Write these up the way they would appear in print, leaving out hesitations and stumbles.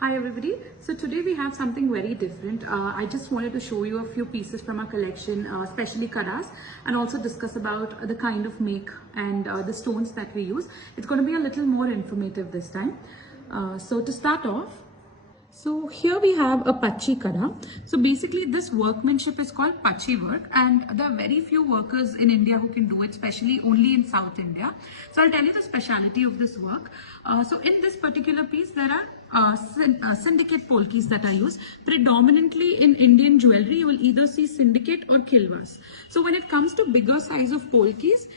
Hi everybody. So today we have something very different. I just wanted to show you a few pieces from our collection, especially kadas, and also discuss about the kind of make and the stones that we use. It's going to be a little more informative this time. So to start off, so here we have a pachi kada. So basically this workmanship is called pachi work, and there are very few workers in India who can do it, especially only in South India. So I'll tell you the speciality of this work. So in this particular piece there are syndicate polkis that are used. Predominantly in Indian jewelry you will either see syndicate or kilvas. So when it comes to bigger size of polkis,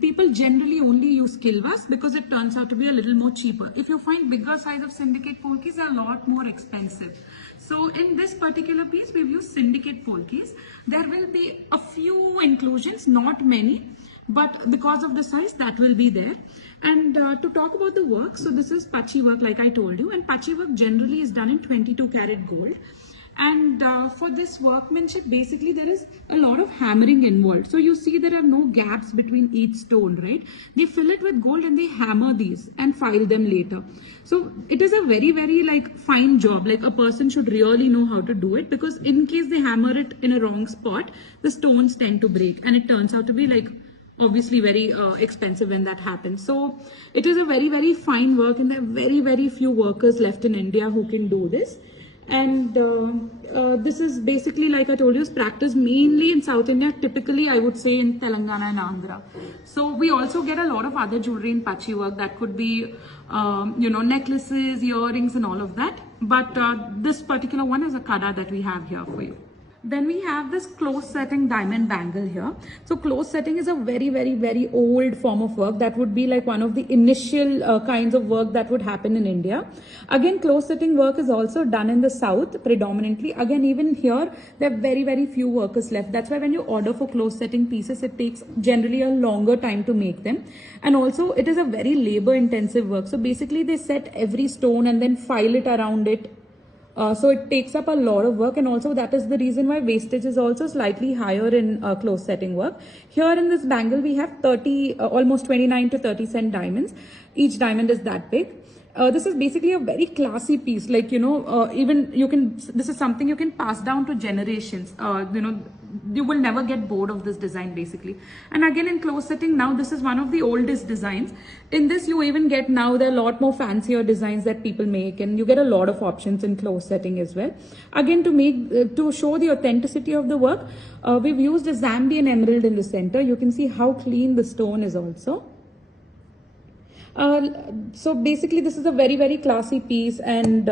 people generally only use kilvas because it turns out to be a little more cheaper. If you find bigger size of syndicate polkis, are a lot more expensive. So in this particular piece we've used syndicate polkis. There will be a few inclusions, not many, but because of the size that will be there. And to talk about the work, so this is pachi work like I told you, and pachi work generally is done in 22 karat gold. And for this workmanship, basically there is a lot of hammering involved. So you see there are no gaps between each stone, right? They fill it with gold and they hammer these and file them later. So it is a very fine job. Like a person should really know how to do it, because in case they hammer it in a wrong spot, the stones tend to break, and it turns out to be obviously very expensive when that happens. So it is a very fine work, and there are very few workers left in India who can do this. And this is basically, like I told you, is practiced mainly in South India, typically I would say in Telangana and Andhra. So we also get a lot of other jewelry in pachi work. That could be necklaces, earrings and all of that, but this particular one is a kada that we have here for you. Then we have this close setting diamond bangle here. So close setting is a very old form of work. That would be like one of the initial kinds of work that would happen in India. Again, close setting work is also done in the south predominantly. Again, even here there are very few workers left. That's why when you order for close setting pieces, it takes generally a longer time to make them. And also it is a very labor intensive work. So basically they set every stone and then file it around it. So it takes up a lot of work, and also that is the reason why wastage is also slightly higher in close setting work. Here in this bangle we have almost 29 to 30 cent diamonds. Each diamond is that big. This is basically a very classy piece, even this is something you can pass down to generations. You will never get bored of this design basically. And again, in close setting, now this is one of the oldest designs. In this you even get, now there are a lot more fancier designs that people make, and you get a lot of options in close setting as well. Again, to show the authenticity of the work, we've used a Zambian emerald in the center. You can see how clean the stone is also. So basically this is a very classy piece, and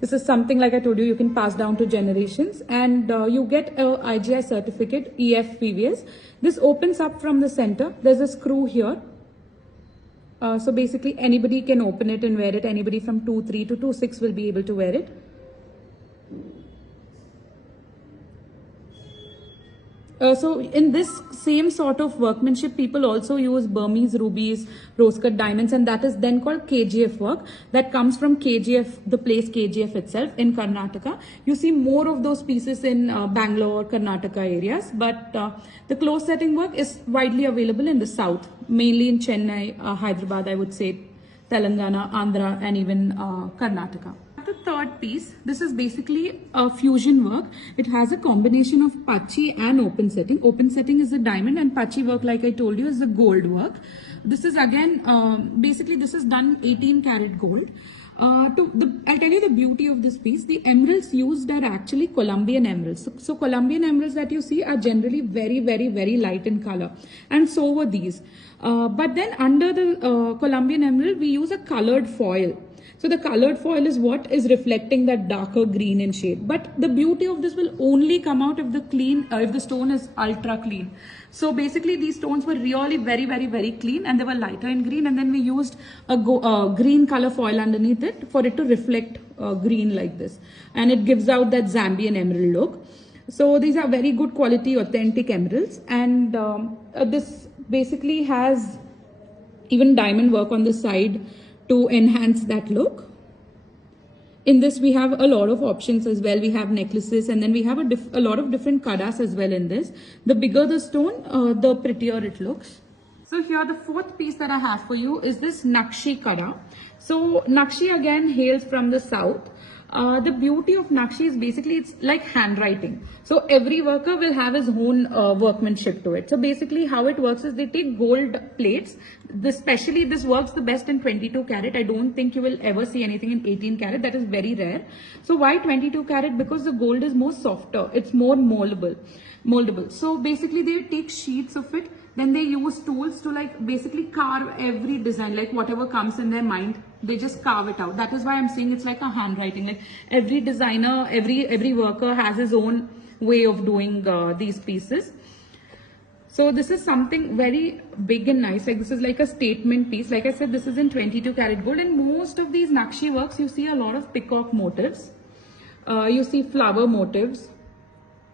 this is something, like I told you, you can pass down to generations, and you get a IGI certificate, EF This opens up from the center. There's a screw here. So basically anybody can open it and wear it. Anybody from 2'3" to 2'6" will be able to wear it. So in this same sort of workmanship, people also use Burmese rubies, rose-cut diamonds, and that is then called KGF work. That comes from KGF, the place KGF itself in Karnataka. You see more of those pieces in Bangalore, Karnataka areas, but the close setting work is widely available in the south, mainly in Chennai, Hyderabad, I would say, Telangana, Andhra, and even Karnataka. The third piece, this is basically a fusion work. It has a combination of pachi and open setting. Open setting is the diamond, and pachi work, like I told you, is the gold work. This is again, basically this is done 18 karat gold. I'll tell you the beauty of this piece. The emeralds used are actually Colombian emeralds. So Colombian emeralds that you see are generally very light in color, and so were these. But then under the Colombian emerald, we use a colored foil. So the colored foil is what is reflecting that darker green in shade. But the beauty of this will only come out if the stone is ultra clean. So basically these stones were really very clean, and they were lighter in green, and then we used a green color foil underneath it for it to reflect green like this, and it gives out that Zambian emerald look. So these are very good quality authentic emeralds, and this basically has even diamond work on the side to enhance that look. In this we have a lot of options as well. We have necklaces, and then we have a lot of different kadas as well in this. The bigger the stone, the prettier it looks. So here the fourth piece that I have for you is this Nakshi kada. So Nakshi again hails from the south. The beauty of Nakshi is basically it's like handwriting. So every worker will have his own workmanship to it. So basically how it works is they take gold plates. Especially this works the best in 22 carat. I don't think you will ever see anything in 18 carat. That is very rare. So why 22 carat? Because the gold is more softer. It's more moldable. So basically they take sheets of it. Then they use tools to like basically carve every design, like whatever comes in their mind, they just carve it out. That is why I'm saying it's like a handwriting. Like every designer, every worker has his own way of doing these pieces. So this is something very big and nice. Like this is like a statement piece. Like I said, this is in 22 karat gold. And most of these Nakshi works, you see a lot of peacock motifs. You see flower motifs.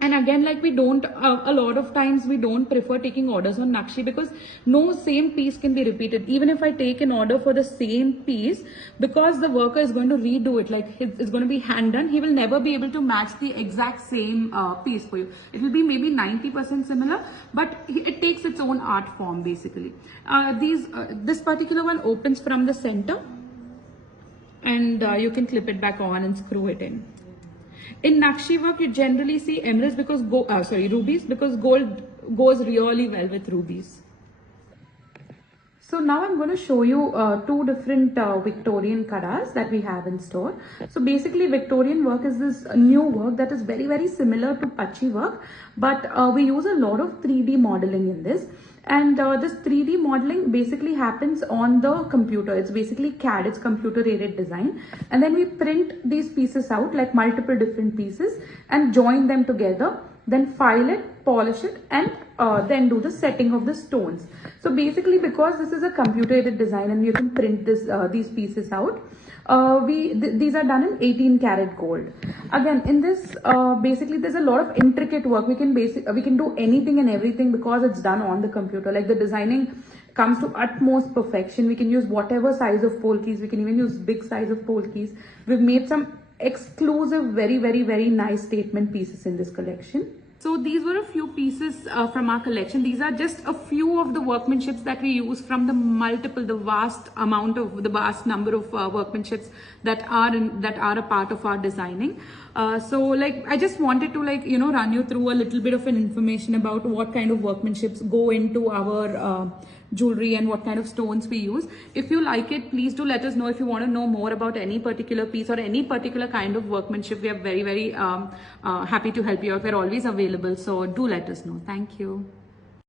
And again, like we don't, a lot of times we don't prefer taking orders on Nakshi because no same piece can be repeated. Even if I take an order for the same piece, because the worker is going to redo it, like it's going to be hand done, he will never be able to match the exact same piece for you. It will be maybe 90% similar, but it takes its own art form basically. This particular one opens from the center and you can clip it back on and screw it in. In Nakshi work, you generally see emeralds because rubies, because gold goes really well with rubies. So now I'm going to show you two different Victorian kadas that we have in store. So basically Victorian work is this new work that is very, very similar to Pachi work, but we use a lot of 3D modeling in this. And this 3D modeling basically happens on the computer. It's basically CAD, it's computer aided design. And then we print these pieces out like multiple different pieces and join them together, then file it, polish it, and then do the setting of the stones. So basically because this is a computer aided design and you can print these pieces out, these are done in 18 karat gold. Again, in this basically there's a lot of intricate work. We can do anything and everything because it's done on the computer. Like the designing comes to utmost perfection. We can use whatever size of polkis. We can even use big size of polkis. We've made some exclusive, very, very, very nice statement pieces in this collection. So these were a few pieces from our collection. These are just a few of the workmanships that we use from the vast number of workmanships that are a part of our designing. So like I just wanted to run you through a little bit of an information about what kind of workmanships go into our jewelry and what kind of stones we use. If you like it, please do let us know. If you want to know more about any particular piece or any particular kind of workmanship, we are very, very happy to help you out. We're always available. So do let us know. Thank you.